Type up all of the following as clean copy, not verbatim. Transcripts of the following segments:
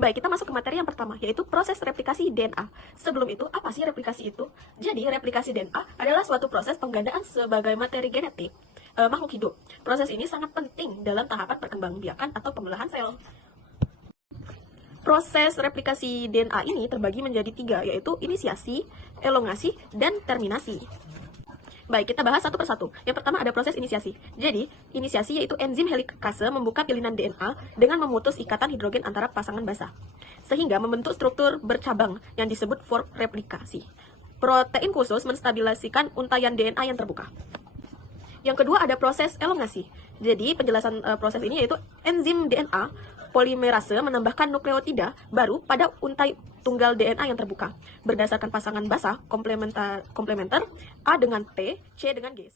Baik, kita masuk ke materi yang pertama, yaitu proses replikasi DNA. Sebelum itu, apa sih replikasi itu? Jadi, replikasi DNA adalah suatu proses penggandaan sebagai materi genetik makhluk hidup. Proses ini sangat penting dalam tahapan perkembangbiakan atau pembelahan sel. Proses replikasi DNA ini terbagi menjadi 3, yaitu inisiasi, elongasi, dan terminasi. Baik, kita bahas satu persatu. Yang pertama ada proses inisiasi. Jadi, inisiasi yaitu enzim helikase membuka pilihan DNA dengan memutus ikatan hidrogen antara pasangan basa, sehingga membentuk struktur bercabang yang disebut fork replikasi. Protein khusus menstabilisasikan untaian DNA yang terbuka. Yang kedua ada proses elongasi. Jadi, penjelasan proses ini yaitu enzim DNA polimerase menambahkan nukleotida baru pada untai tunggal DNA yang terbuka berdasarkan pasangan basa komplementer A dengan T, C dengan G.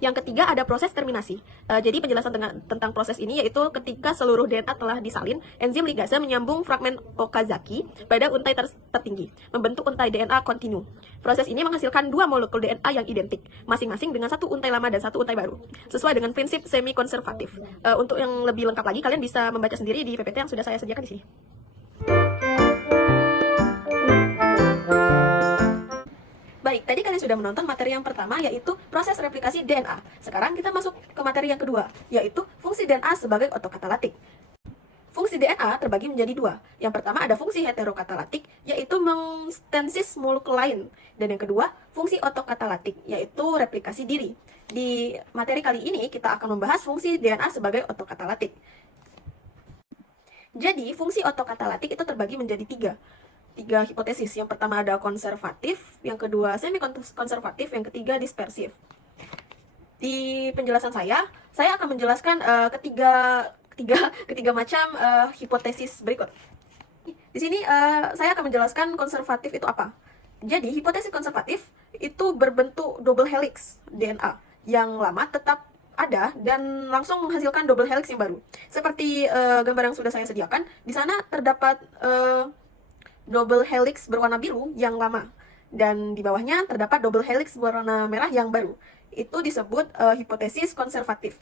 Yang ketiga ada proses terminasi. Jadi penjelasan tentang proses ini yaitu ketika seluruh DNA telah disalin, enzim ligase menyambung fragmen Okazaki pada untai tertinggi, membentuk untai DNA kontinu. Proses ini menghasilkan 2 molekul DNA yang identik, masing-masing dengan satu untai lama dan satu untai baru, sesuai dengan prinsip semi-konservatif. Untuk yang lebih lengkap lagi, kalian bisa membaca sendiri di PPT yang sudah saya sediakan di sini. Baik, tadi kalian sudah menonton materi yang pertama, yaitu proses replikasi DNA. Sekarang kita masuk ke materi yang kedua, yaitu fungsi DNA sebagai otokatalitik. Fungsi DNA terbagi menjadi 2. Yang pertama ada fungsi heterokatalitik, yaitu mengstensis molekul lain. Dan yang kedua, fungsi otokatalitik, yaitu replikasi diri. Di materi kali ini, kita akan membahas fungsi DNA sebagai otokatalitik. Jadi, fungsi otokatalitik itu terbagi menjadi 3 hipotesis. Yang pertama ada konservatif, yang kedua semi-konservatif, yang ketiga dispersif. Di penjelasan saya akan menjelaskan ketiga macam hipotesis berikut. Di sini saya akan menjelaskan konservatif itu apa. Jadi, hipotesis konservatif itu berbentuk double helix DNA. Yang lama tetap ada dan langsung menghasilkan double helix yang baru. Seperti gambar yang sudah saya sediakan, di sana terdapat double helix berwarna biru yang lama, dan di bawahnya terdapat double helix berwarna merah yang baru. Itu disebut hipotesis konservatif.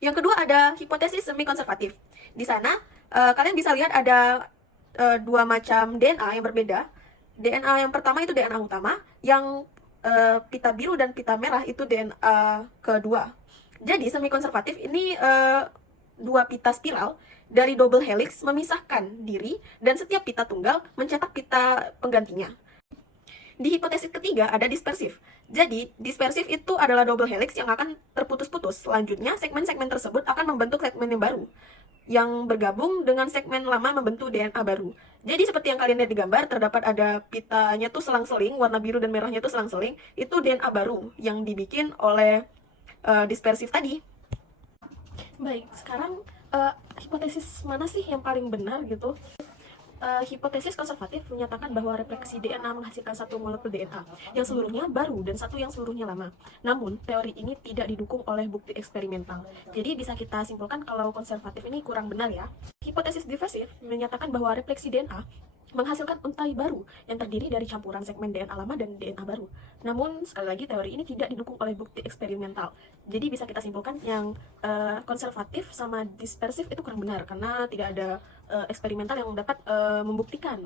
Yang kedua ada hipotesis semi-konservatif. Di sana kalian bisa lihat ada 2 macam DNA yang berbeda. DNA yang pertama itu DNA utama, yang pita biru dan pita merah itu DNA kedua. Jadi semi-konservatif ini 2 pita spiral dari double helix memisahkan diri dan setiap pita tunggal mencetak pita penggantinya. Di hipotesis ketiga ada dispersif. Jadi, dispersif itu adalah double helix yang akan terputus-putus. Selanjutnya, segmen-segmen tersebut akan membentuk segmen yang baru, yang bergabung dengan segmen lama membentuk DNA baru. Jadi, seperti yang kalian lihat di gambar, terdapat ada pitanya tuh selang-seling, warna biru dan merahnya tuh selang-seling. Itu DNA baru yang dibikin oleh dispersif tadi. Baik, sekarang hipotesis mana sih yang paling benar gitu? Hipotesis konservatif menyatakan bahwa replikasi DNA menghasilkan satu molekul DNA yang seluruhnya baru dan satu yang seluruhnya lama. Namun, teori ini tidak didukung oleh bukti eksperimental. Jadi bisa kita simpulkan kalau konservatif ini kurang benar ya. Hipotesis diversif menyatakan bahwa replikasi DNA menghasilkan untai baru yang terdiri dari campuran segmen DNA lama dan DNA baru. Namun, sekali lagi teori ini tidak didukung oleh bukti eksperimental. Jadi bisa kita simpulkan yang konservatif sama dispersif itu kurang benar karena tidak ada eksperimental yang dapat membuktikan.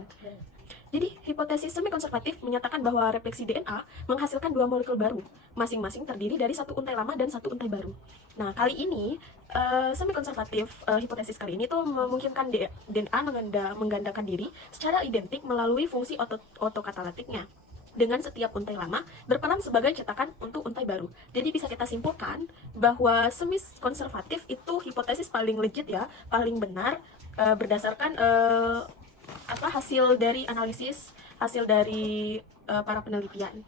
Jadi, hipotesis semi-konservatif menyatakan bahwa replikasi DNA menghasilkan 2 molekul baru, masing-masing terdiri dari satu untai lama dan satu untai baru. Nah, kali ini, semi-konservatif hipotesis kali ini tuh memungkinkan DNA menggandakan diri secara identik melalui fungsi otokatalitiknya. Dengan setiap untai lama berperan sebagai cetakan untuk untai baru. Jadi bisa kita simpulkan bahwa semi-konservatif itu hipotesis paling legit ya, paling benar berdasarkan hasil dari analisis, hasil dari para penelitian.